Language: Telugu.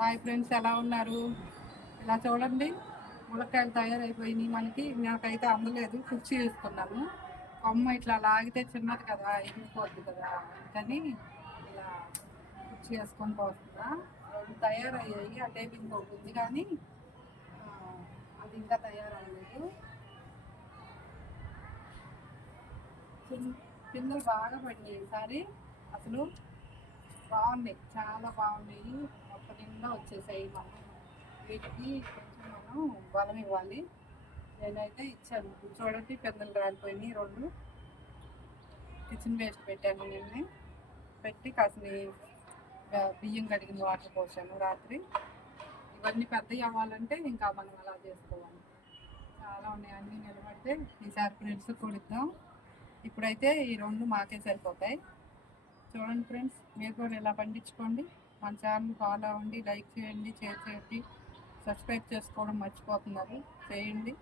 హాయ్ ఫ్రెండ్స్, ఎలా ఉన్నారు? ఇలా చూడండి, ములక్కాయలు తయారైపోయినాయి. మనకి నాకైతే అందలేదు, కుర్చీ వేసుకున్నాను. కొమ్మ ఇట్లా లాగితే చిన్నది కదా, ఎగిరిపోద్ది కదా, అందుకని ఇలా కుర్చీ వేసుకొని పోతుందా. రెండు తయారయ్యాయి, ఆ టేబుల్ ఇంకొకటి ఉంది కానీ అది ఇంకా తయారవ్వలేదు. పిందెలు బాగా పడినాయి ఈసారి, అసలు బాగున్నాయి, చాలా బాగున్నాయి. మొత్తం నిండా వచ్చేసాయి. మనం వీటికి కొంచెం మనం బలం ఇవ్వాలి. నేనైతే ఇచ్చాను. చూడండి, పెద్దలు రాలిపోయినాయి రెండు. కిచెన్ వేస్ట్ పెట్టాను నిన్నే, పెట్టి కాసిన బియ్యం కడిగిన వాటర్ పోసాను రాత్రి. ఇవన్నీ పెద్దవి అవ్వాలంటే ఇంకా మనం అలా చేసుకోవాలి. చాలా ఉన్నాయి, అన్నీ నిలబడితే ఈసారి ఫ్రెండ్స్ కొడుద్దాం. ఇప్పుడైతే ఈ రెండు మాకే సరిపోతాయి. చూడండి ఫ్రెండ్స్, మీరు కూడా ఇలా పండించుకోండి. మన ఛానల్ ఫాలో అవ్వండి, లైక్ చేయండి, షేర్ చేయండి, సబ్స్క్రైబ్ చేసుకోవడం మర్చిపోతున్నారు, చేయండి.